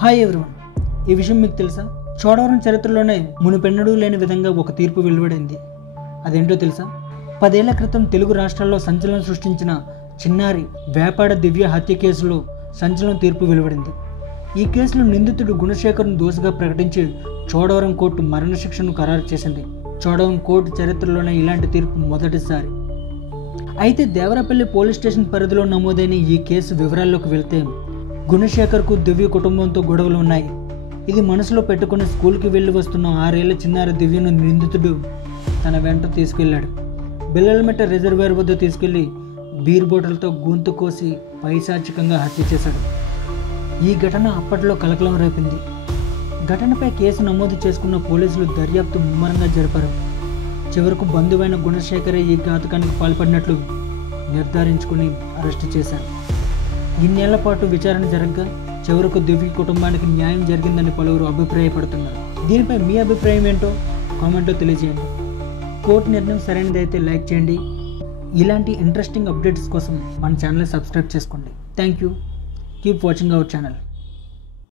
Hi everyone, ఈ విషయం మీకు తెలుసా? చోడవరం చరిత్రలోనే మునుపెన్నడూ లేని విధంగా ఒక తీర్పు వెలువడింది. అదేంటో తెలుసా? 10 ఏళ్ల క్రితం తెలుగు రాష్ట్రాల్లో సంచలనం సృష్టించిన చిన్నారి వేపాడ దివ్య హత్య కేసులో సంచలనం తీర్పు వెలువడింది. ఈ కేసులో నిందితుడు గుణశేఖర్ను దోషిగా ప్రకటించి చోడవరం కోర్టు మరణశిక్షను ఖరారు చేసింది. చోడవరం కోర్టు చరిత్రలోనే ఇలాంటి తీర్పు మొదటిసారి. అయితే దేవరపల్లి పోలీస్ స్టేషన్ పరిధిలో నమోదైన ఈ కేసు వివరాల్లోకి వెళ్తే, గుణశేఖర్కు దివ్య కుటుంబంతో గొడవలు ఉన్నాయి. ఇది మనసులో పెట్టుకుని స్కూల్కి వెళ్ళి వస్తున్న 6 ఏళ్ల చిన్నారి దివ్యను నిందితుడు తన వెంట తీసుకెళ్లాడు. బిల్లలమెట్ట రిజర్వేర్ వద్ద తీసుకెళ్లి బీర్ బాటిల్తో గొంతు కోసి పైశాచికంగా హత్య చేశాడు. ఈ ఘటన అప్పట్లో కలకలం రేపింది. ఘటనపై కేసు నమోదు చేసుకున్న పోలీసులు దర్యాప్తు ముమ్మరంగా జరిపారు. చివరకు బంధువైన గుణశేఖరే ఈ ఘాతకానికి పాల్పడినట్లు నిర్ధారించుకుని అరెస్టు చేశారు. ఇన్నేళ్ల పాటు విచారణ జరగగా చివరకు దివ్య కుటుంబానికి న్యాయం జరిగిందని పలువురు అభిప్రాయపడుతున్నారు. దీనిపై మీ అభిప్రాయం ఏంటో కామెంట్లో తెలియజేయండి. కోర్టు నిర్ణయం సరైనదైతే లైక్ చేయండి. ఇలాంటి ఇంట్రెస్టింగ్ అప్డేట్స్ కోసం మన ఛానల్ సబ్స్క్రైబ్ చేసుకోండి. Thank you. Keep watching our channel.